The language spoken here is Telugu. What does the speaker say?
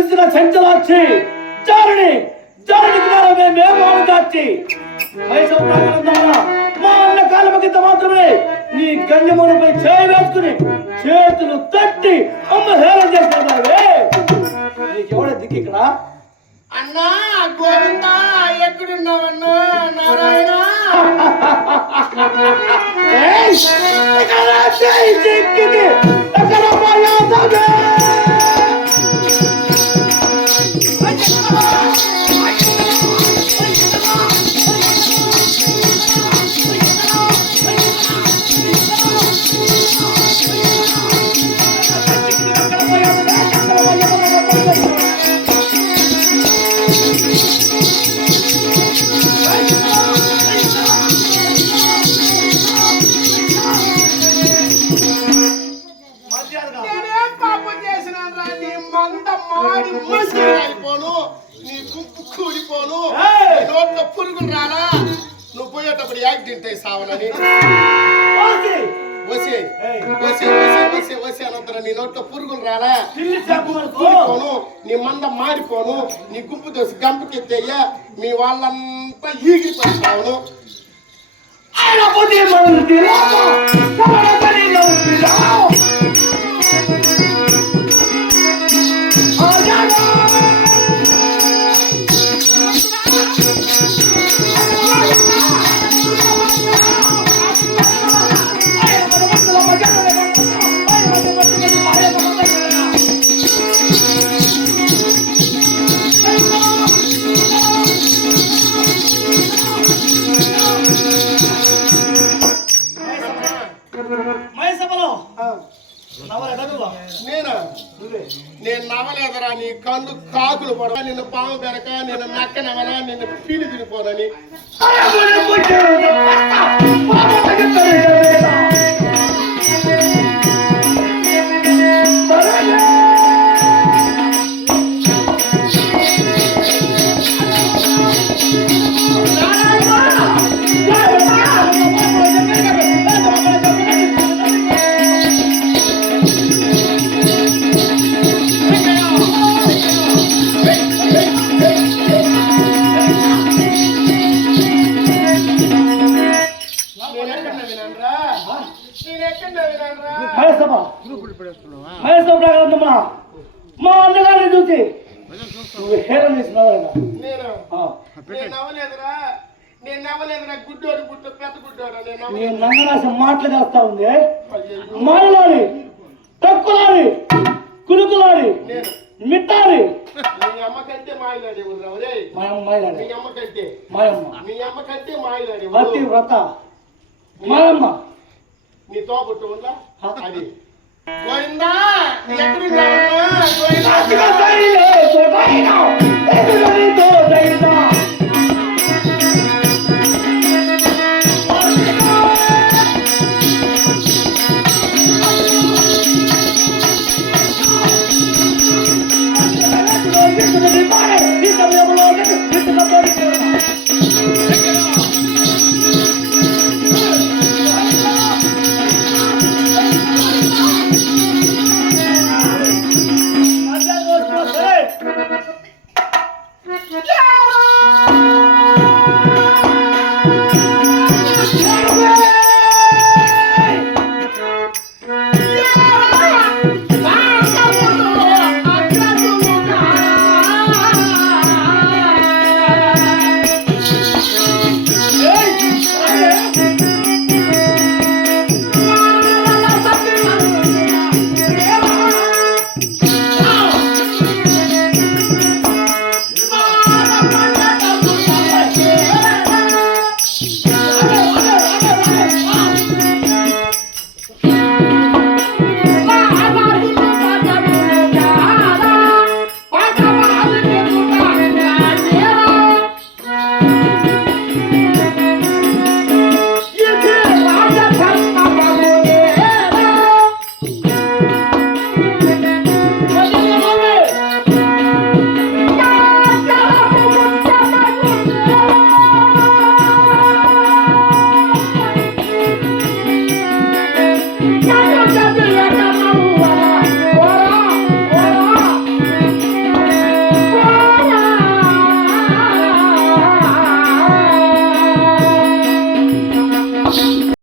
తెలిసిన చంచలాక్షి జారుని మేమోను దాచి మా అన్న కాలమ కింద మాత్రమే నీ గంజమునిపై చేయి వేసుకుని చేతులు తట్టి అమ్మ హేళన చేస్తున్నావే. నీకెవడ దిక్కు ఇక్కడ? అన్నా గోవిందా, ఎక్కడున్నావన్నా నారాయణ? నీ గుంపు కూలిపోను, నోట్లో పురుగులు రాలా, నువ్వు పోయేటప్పుడు యాక్సిడెంట్ అయి సావనని వసే అనంతరం నీ నోట్లో పురుగులు రాలా, కూలిపోను, నీ మంద మారిపోను, నీ గుంపు దోసి గంపకెత్తయ్యా మీ వాళ్ళంతా ఈగిపోతావును. నేను నవలేదరా, నీ కళ్ళు కాకులు పడ, నిన్ను పాము పెరక, నిన్ను నక్క నవల, నిన్ను పీలి తినిపోనని. మా అన్నగారిని చూసి నువ్వు హేళన చేస్తున్నావు. నేను నవ్వలేదురా, గుడ్డోడు గుడ్డు పెద్ద గుడ్డోడు. నేను నంగరాశం మాటలు చేస్తా ఉంది. మాయలాడి తక్కులాడి కులుకులాడి మిట్టాడి. మీ అమ్మకంటే మాయలాడి మాయలాడి మీ అమ్మకంటే మాయమ్మ మీ అమ్మకంటే మాయలాడి ప్రతి వ్రత మాయమ్మ నీ తోబుట్టు ఉందా? అది గోవిందా, ఎక్కడ